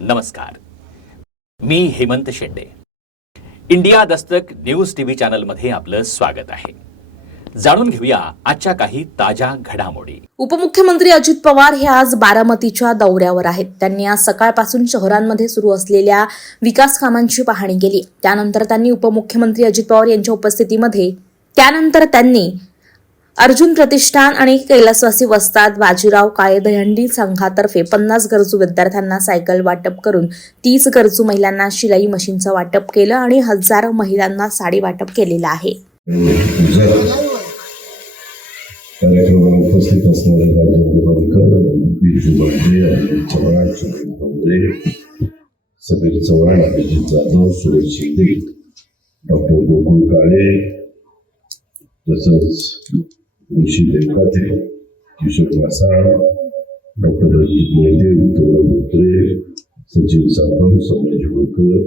नमस्कार. मी Hemant Shende. India Dastak news TV चॅनलमध्ये आपलं स्वागत आहे. जाणून घेऊया आजच्या काही ताज्या घडामोडी. उपमुख्यमंत्री अजित पवार हे आज बारामतीच्या दौऱ्यावर आहेत. त्यांनी आज सकाळपासून शहरांमध्ये सुरू असलेल्या विकास कामांची पाहणी केली. त्यानंतर त्यांनी उपमुख्यमंत्री अजित पवार यांच्या उपस्थितीमध्ये त्यानंतर त्यांनी अर्जुन प्रतिष्ठान आणि कैलासवासी वस्ताद बाजीराव काळे दहंडी संघातर्फे पन्नास गरजू विद्यार्थ्यांना सायकल वाटप करून तीस गरजू महिलांना शिलाई मशीनचं वाटप केलं आणि हजारो महिलांना साडी वाटप केलेलं आहे. उपस्थित असणारे चव्हाण अभिजित जाधव सुरेश शिंदे डॉक्टर गोकुळ काळे तसंच ऋषी देवकाते किशोर मासाळ डॉक्टर रणजित मोहिते विठ्ठल धोत्रे सचिन सातम संभाजी होळकर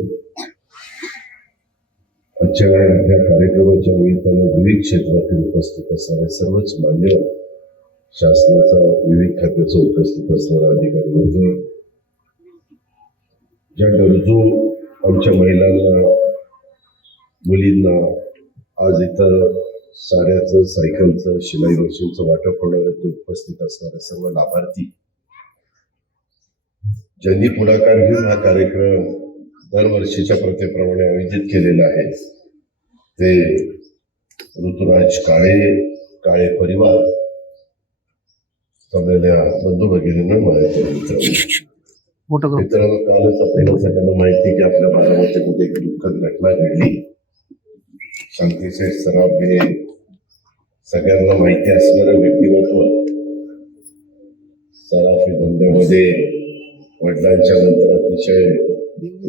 आजच्या या कार्यक्रमाच्या निमित्तानं विविध क्षेत्रातील उपस्थित असणारे सर्वच मान्यवर शासनाचा विविध खात्याचा उपस्थित असणारा अधिकारी वर्ग ज्या गरजू आमच्या महिलांना मुलींना आज इथं साड्याचं सायकलचं शिलाई मशीनचं वाटप होणारे उपस्थित असणारे सर्व लाभार्थी. ज्यांनी पुढाकार घेऊन हा कार्यक्रम दरवर्षीच्या प्रथेप्रमाणे आयोजित केलेला आहे ते ऋतुराज काळे काळे परिवार जमलेल्या बंधू भगिनींना माहिती मित्रांनो कालच आपल्याला सगळ्यांना माहिती की आपल्या बारामतीमध्ये एक दुःखद घटना घडली. शांतीचे सराफ हे सगळ्यांना माहिती असणारं व्यक्तिमत्व सराफी धंद्यामध्ये वडिलांच्या नंतर अतिशय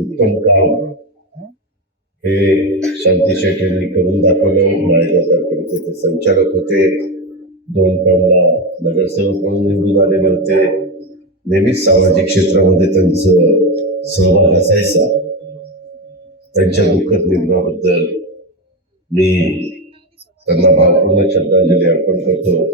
उत्तम काम हे शांती यांनी करून दाखवलं. माळेगाव ते संचालक होते. दोन कामला नगरसेवक म्हणून निवडून आलेले होते. नेहमीच सामाजिक क्षेत्रामध्ये त्यांचं सहभाग असायचा. त्यांच्या दुःखद निधनाबद्दल मी त्यांना भावपूर्ण श्रद्धांजली अर्पण करतो.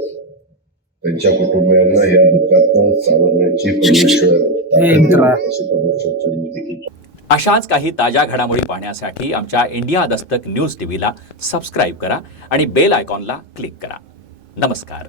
त्यांच्या कुटुंबियांना या दुःखातनं सावरण्याची परमेश्वर ताकद देईल, अशी परमेश्वरची विनंती केली अशाच काही ताज्या घडामोडी पाहण्यासाठी आमच्या इंडिया दस्तक न्यूज टीव्हीला सबस्क्राईब करा आणि बेल आयकॉनला क्लिक करा. नमस्कार.